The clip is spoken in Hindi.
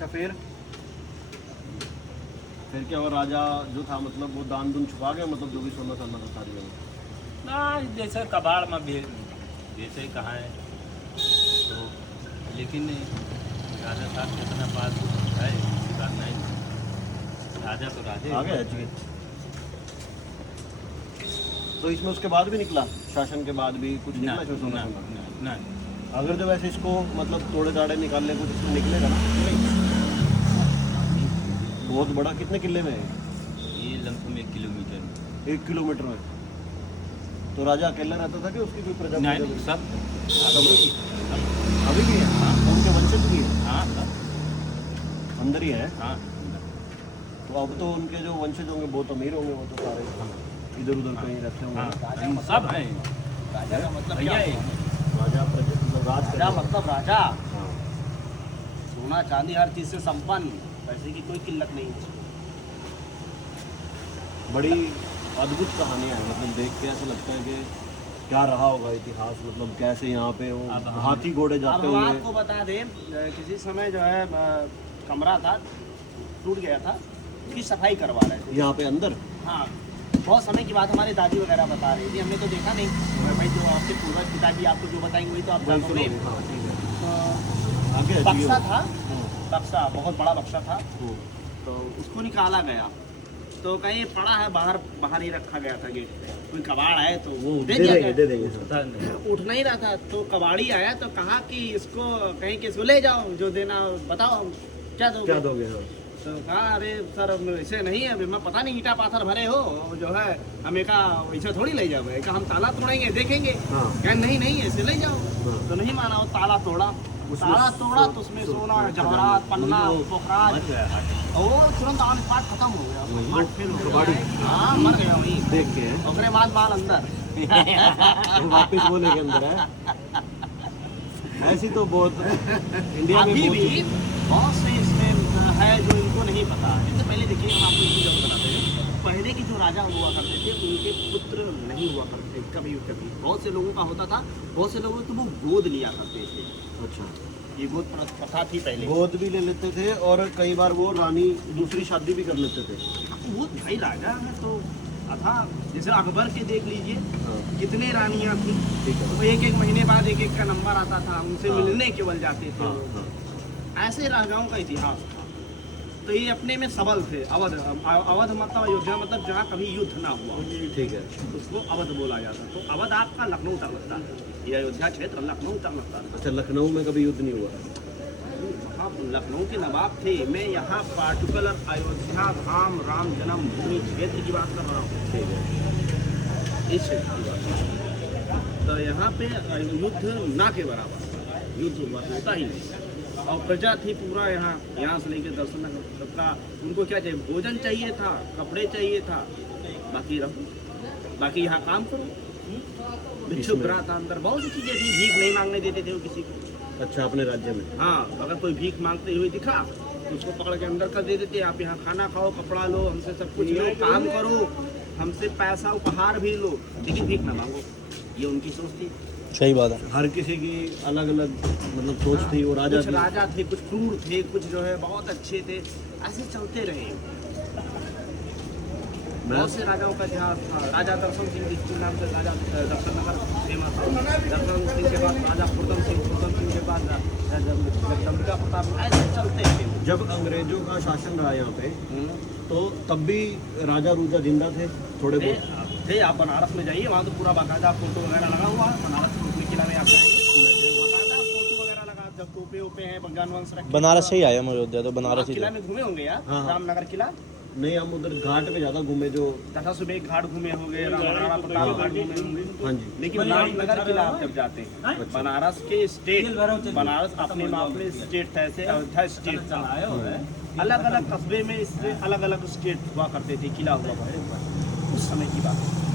अच्छा फिर क्या हुआ? राजा जो था मतलब वो दान दून छुपा गया, मतलब जो भी सोना था सारी जगह? ना जैसे कबाड़ में जैसे कहाँ है तो, लेकिन राजा साहब के अपना पास है, ऐसी बात नहीं। राजा तो राजा आ गया जी। तो इसमें उसके बाद भी निकला, शासन के बाद भी कुछ ना निकला इसमें सोना ना सोना? ना अगर जब ऐसे इसको मतलब तोड़े ताड़े निकाल ले कुछ इसमें निकलेगा ना? बहुत बड़ा, कितने किले में है? ये लमसम 1 किलोमीटर। 1 किलोमीटर में। तो राजा अकेला रहता था कि उसकी कोई प्रजा? नहीं सब अभी भी है? हाँ। उनके वंशज भी है? हाँ सब अंदर ही है? हाँ। तो अब तो उनके जो वंशज होंगे बहुत अमीर होंगे, वो तो सारे इधर उधर कहीं रहते होंगे। हाँ सब है। राजा का मतलब भैया क्या? है। राजा मतलब राज राजा करते मतलब राजा, हाँ। सोना चांदी हर चीज से संपन्न, पैसे की कोई किल्लत नहीं है। बड़ी अद्भुत कहानियाँ हैं, मतलब देख के ऐसा लगता है कि क्या रहा होगा इतिहास, मतलब कैसे यहाँ पे वो अब हम- हाथी घोड़े अब जाते हम होंगे। आपको बता दें, किसी समय जो है कमरा था, टूट गया था, उसकी सफाई करवा रहे थे। यहाँ पे अंदर? हाँ, बहुत समय की बात हमारी दादी वगैरह बता रही थी, हमने तो देखा नहीं। भाई जो आपके पूर्वज पिताजी आपको जो बताएंगे वही तो आप वही जानोगे। सुनो, हाँ, ठीक है। तो आगे है जी, बक्सा वो। था, हम्म, बक्सा बहुत बड़ा बक्सा था, हम्म। तो उसको निकाला गया। तो कहीं पड़ा है बाहर ही रखा गया था गेट पे, कोई कबाड़ आए तो वो दे दिया गया। दे देंगे सर। पता नहीं। उठ नहीं रहा था, तो कबाड़ी आया तो कहा कि इसको कहीं के इसको ले जाओ, जो देना बताओ, क्या दोगे? क्या दोगे सर? तो कहा अरे सर ऐसे नहीं है, अभी मैं पता नहीं ईटा पाथर भरे हो जो है, हमें कहा वैसे थोड़ी ले जाओ। कहा हम ताला तोड़ेंगे देखेंगे। हाँ। क्या नहीं ऐसे ले जाओ। हाँ। तो नहीं माना, वो ताला तोड़ा। ताला तोड़ा तो उसमें सोना जवाहरात पन्ना पोखराज, बच गया, हट गया। और वो तुरंत ऑन स्पॉट खत्म हो गया, हार्ट फेल हो कबाड़ी? गया। हाँ, मर गया वही। देख के उसके बाद बाल अंदर। वापिस बोले के अंदर है। ऐसी तो बहुत इंडिया में अभी बहुत भी बहुत से इसमें है जो इनको नहीं पता। इससे पहले देखिए, हम आपको एक चीज़ बताते हैं, पहले के जो राजा हुआ करते थे उनके पुत्र नहीं हुआ करते कभी कभी। बहुत से लोगों का होता था, बहुत से लोगों तो वो गोद लिया करते थे। अच्छा, ये गोद प्रथा थी पहले। गोद भी ले लेते थे और कई बार वो रानी दूसरी शादी भी कर लेते थे। वो भाई राजा है तो था, जैसे अकबर के देख लीजिए, हाँ, कितने रानियां थी। ठीक है। तो एक महीने बाद एक का नंबर आता था, उनसे हाँ। मिलने केवल जाते थे। हाँ, हाँ। ऐसे राजाओं का इतिहास था। तो ये अपने में सबल थे। अवध मतलब अयोध्या, मतलब जहाँ कभी युद्ध ना हुआ, ठीक है। उसको अवध बोला जाता। तो अवध आपका लखनऊ तक लगता है, ये अयोध्या क्षेत्र लखनऊ तक लगता है। अच्छा, लखनऊ में कभी युद्ध नहीं हुआ? वहाँ लखनऊ के नवाब थे। मैं यहाँ पार्टिकुलर अयोध्या धाम राम जन्मभूमि क्षेत्र की बात कर रहा हूँ, ठीक है। इस क्षेत्र की बात कर रहा हूँ। तो यहाँ पे युद्ध ना के बराबर, युद्ध होता ही नहीं। और प्रजा थी पूरा यहाँ से लेके दर्शन तक का। उनको क्या चाहिए? भोजन चाहिए था, कपड़े चाहिए था, बाकी रहो, बाकी यहाँ काम करो। भिक्षुक ग्रह था अंदर, बहुत सी चीजें थी। भीख नहीं मांगने देते थे वो किसी को। अच्छा, अपने राज्य में? हाँ, अगर कोई भीख मांगते हुए दिखा तो उसको पकड़ के अंदर कर दे देते। आप यहाँ खाना खाओ, कपड़ा लो, हमसे सब कुछ लो, काम करो, हमसे पैसा उपहार भी लो, लेकिन भीख ना मांगो। ये उनकी सोच थी। सही बात है। हर किसी की अलग अलग मतलब सोच थी। वो राजा कुछ थे। राजा थे, कुछ क्रूर थे, कुछ जो है बहुत अच्छे थे। ऐसे चलते रहे। बहुत से राजाओं का इतिहास था। राजा दर्शन सिंह जिसके नाम से राजा दर्शन नगर फेमस है। दर्शन सिंह के बाद राजा फुर्दन सिंह के बाद जगदम्बिका प्रताप। ऐसे चलते थे। जब अंग्रेजों का शासन रहा यहाँ पे, तो तब भी राजा रूजा जिंदा थे थोड़े बहुत? थे। आप बनारस में जाइए, वहाँ तो पूरा बाकायदा फोटो वगैरह लगा हुआ है। बनारस के किला में आप जाएंगे, बाकायदा फोटो वगैरह लगा, जब टोपे ओपे हैं, भगवान वंश रखे। बनारस से ही आया मैं अयोध्या, तो बनारस ही किला था। में घूमे होंगे यार, हाँ, हाँ। रामनगर किला। नहीं, हम उधर घाट पे ज़्यादा घूमे, जो तथा सुबह घाट घूमे होंगे, राणा प्रताप घाट घूमे होंगे। हाँ जी। लेकिन रामनगर किला आप जब जाते हैं, बनारस के स्टेट, बनारस अपने आप में स्टेट था, ऐसे अयोध्या स्टेट था। अलग अलग कस्बे में इसमें अलग अलग स्टेट हुआ करते थे, किला हुआ करते थे। उस समय की बात है।